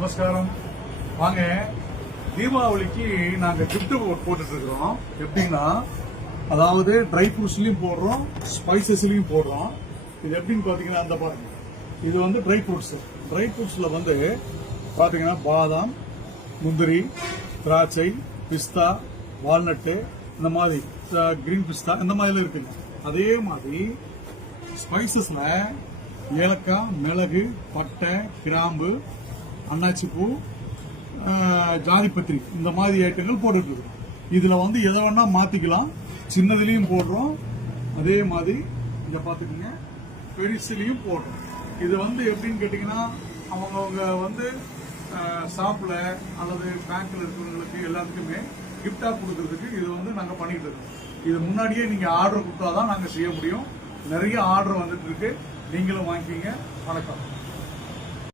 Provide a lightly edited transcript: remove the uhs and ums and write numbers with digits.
நமஸ்காரம். வாங்க, தீபாவளிக்கு நாங்க கிஃப்ட் போட்டுட்டு இருக்கிறோம். எப்படின்னா, அதாவது ட்ரை ஃப்ரூட்ஸ்லயும் போடுறோம், ஸ்பைசஸ்லயும் போடுறோம். இது எப்படின்னு பாத்தீங்கன்னா, அந்த பாருங்க, இது வந்து ட்ரை ஃப்ரூட்ஸ். ட்ரை ஃப்ரூட்ஸ்ல வந்து பாத்தீங்கன்னா பாதாம், முந்திரி, திராட்சை, பிஸ்தா, வால்நட்டு, இந்த மாதிரி கிரீன் பிஸ்தா, இந்த மாதிரி இருக்குங்க. அதே மாதிரி ஸ்பைசஸ்ல ஏலக்காய், மிளகு, பட்டை, கிராம்பு, அன்னாச்சிப்பூ, ஜாதிபத்திரி, இந்த மாதிரி ஐட்டங்கள் போட்டுட்டு இருக்கோம். இதுல வந்து எதை வேணா மாத்திக்கலாம். சின்னதுலயும் போடுறோம், அதே மாதிரி இங்க பாத்துக்கோங்க பெருசுலயும் போடுறோம். இது வந்து எப்படின்னு கேட்டீங்கன்னா, அவங்க வந்து ஷாப்ல அல்லது பேங்க்ல இருக்கிறவங்களுக்கு எல்லாத்துக்குமே கிஃப்டா கொடுக்கறதுக்கு இது வந்து நாங்க பண்ணிட்டு இருக்கோம். இது முன்னாடியே நீங்க ஆர்டர் கொடுத்தாதான் நாங்க செய்ய முடியும். நிறைய ஆர்டர் வந்துட்டு இருக்கு. நீங்களும் வாங்கிக்கிங்க. வணக்கம்.